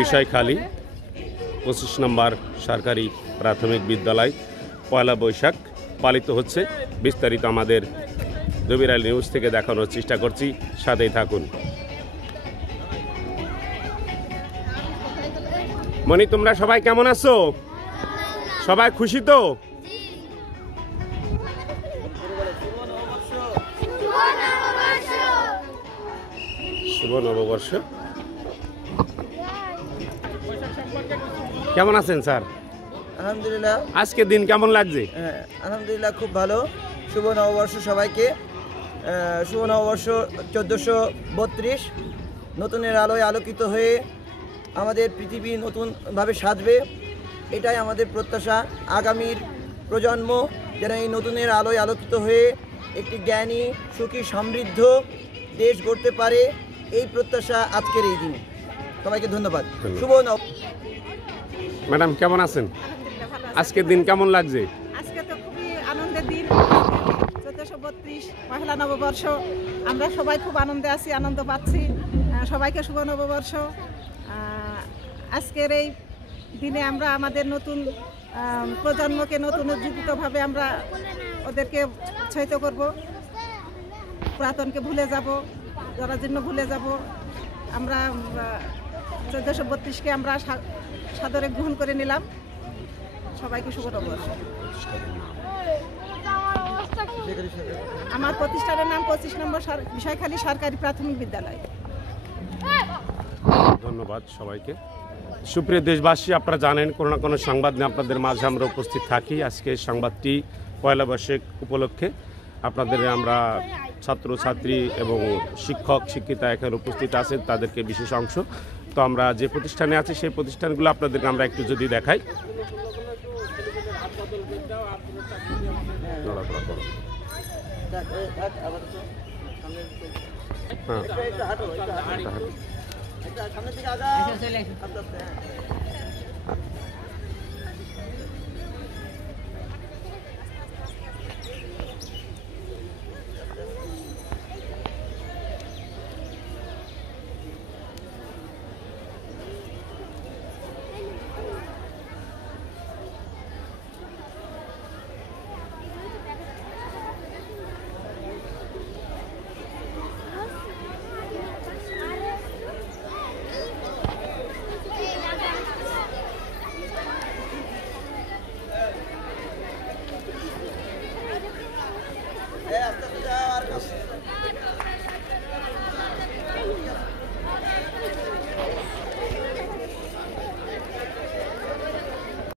বিষয়খালী 25 নম্বর সরকারি প্রাথমিক বিদ্যালয় পয়লা বৈশাখ পালিত হচ্ছে। বিস্তারিত আমাদের জবির আলী নিউজ থেকে দেখানোর চেষ্টা করছি, সাথেই থাকুন। মনি, তোমরা সবাই কেমন আছো? সবাই খুশি তো? শুভ নববর্ষ। কেমন আছেন স্যার? আলহামদুলিল্লাহ। আজকে দিন কেমন লাগছে? আলহামদুলিল্লাহ, খুব ভালো। শুভ নববর্ষ সবাইকে। শুভ নববর্ষ 1432। নতুনের আলোয় আলোকিত হয়ে আমাদের পৃথিবী নতুনভাবে সাজবে, এটাই আমাদের প্রত্যাশা। আগামীর প্রজন্ম যেন এই নতুনের আলোয় আলোকিত হয়ে একটি জ্ঞানী, সুখী, সমৃদ্ধ দেশ গড়তে পারে, এই প্রত্যাশা আজকের এই দিন। সবাইকে ধন্যবাদ। শুভ নব। ম্যাডাম কেমন আছেন? আজকের দিন কেমন লাগছে? আজকে তো খুবই আনন্দের দিন। 1432 পহেলা নববর্ষ। আমরা সবাই খুব আনন্দে আছি, আনন্দ পাচ্ছি। সবাইকে শুভ নববর্ষ। আজকের এই দিনে আমরা আমাদের নতুন প্রজন্মকে নতুন উজ্জীবিতভাবে আমরা ওদেরকে উৎসাহিত করব। পুরাতনকে ভুলে যাব, জরাজীর্ণ ভুলে যাব। আমরা 1432কে আমরা সাদরে গ্রহণ করে নিলাম। সবাইকে শুভ নববর্ষ। আমার প্রতিষ্ঠানের নাম 25 নম্বর বিষয়খালী সরকারি প্রাথমিক বিদ্যালয়। ধন্যবাদ সবাইকে। সুপ্রিয় দেশবাসী, আপনারা জানেন কোনো না কোনো সংবাদ নিয়ে আপনাদের মাঝে আমরা উপস্থিত থাকি। আজকে সংবাদটি পয়লা বৈশাখ উপলক্ষে আপনাদের আমরা ছাত্রছাত্রী এবং শিক্ষক শিক্ষিকা এখানে উপস্থিত আছেন, তাদেরকে বিশেষ অংশ। তো আমরা যে প্রতিষ্ঠানে আছি সেই প্রতিষ্ঠানগুলো আপনাদেরকে আমরা একটু যদি দেখাই। হ্যাঁ,